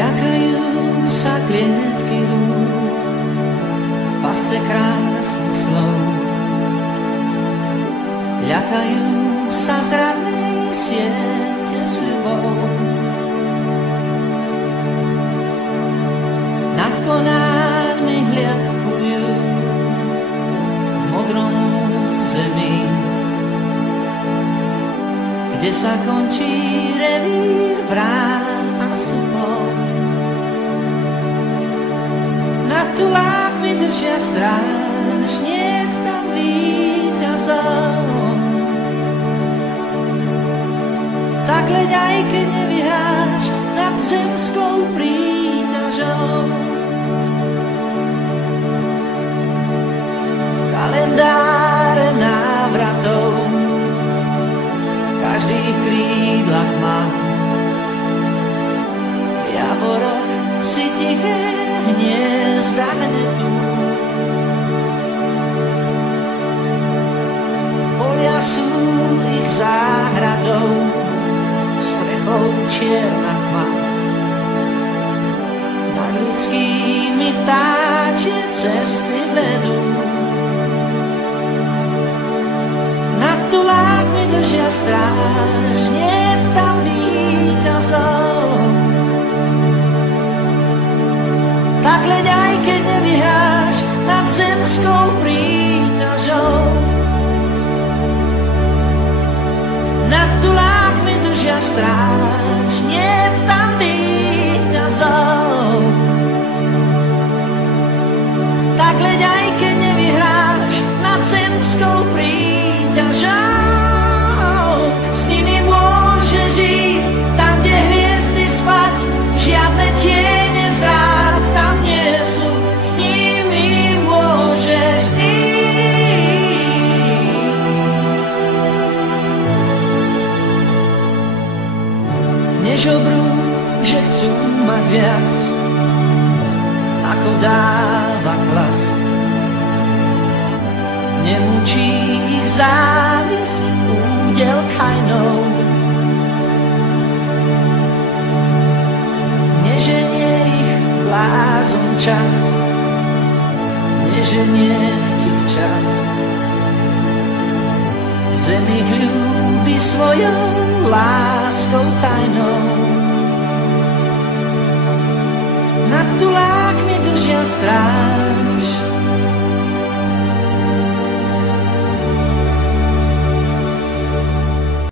Ľakajú sa klietky rúk, pasce krásnych slov. Ľakajú sa zradnej siete sľubov. Nad konármi hliadkujú v modrom zemi, kde sa končí revír vrán a súbov. Nad tulákmi držia stráž, niet tam víťazov. Tak leď aj keď nevyháš nad zemskou príťažou. Kalendáre návratov každý v krídlach má. V javoroch si tiché hniezda hnedú. Polia sú ich záhradou, strechou čierna tma. Nad ľudskými vtáčie cesty vedú. Nad tulákmi držia stráž, niet tam víťazov. Tak leď aj keď nevyhráš nad zemskou príťažou. Nad tulákmi držia stráž, niet tam víťazov. Tak leď aj keď nevyhráš nad zemskou príťažou. S nimi môžeš ísť tam, kde hviezdy spať, žiadne tiene zrád tam nie sú. S nimi môžeš ísť. Nežobrú, že chcú mať viac, ako dáva klas. Nemučí ich závisť údel kajnou. Neženie ich blázon čas, neženie ich čas. Zem ich ľúbi svojou láskou tajnou. Nad tulákmi držia stráž,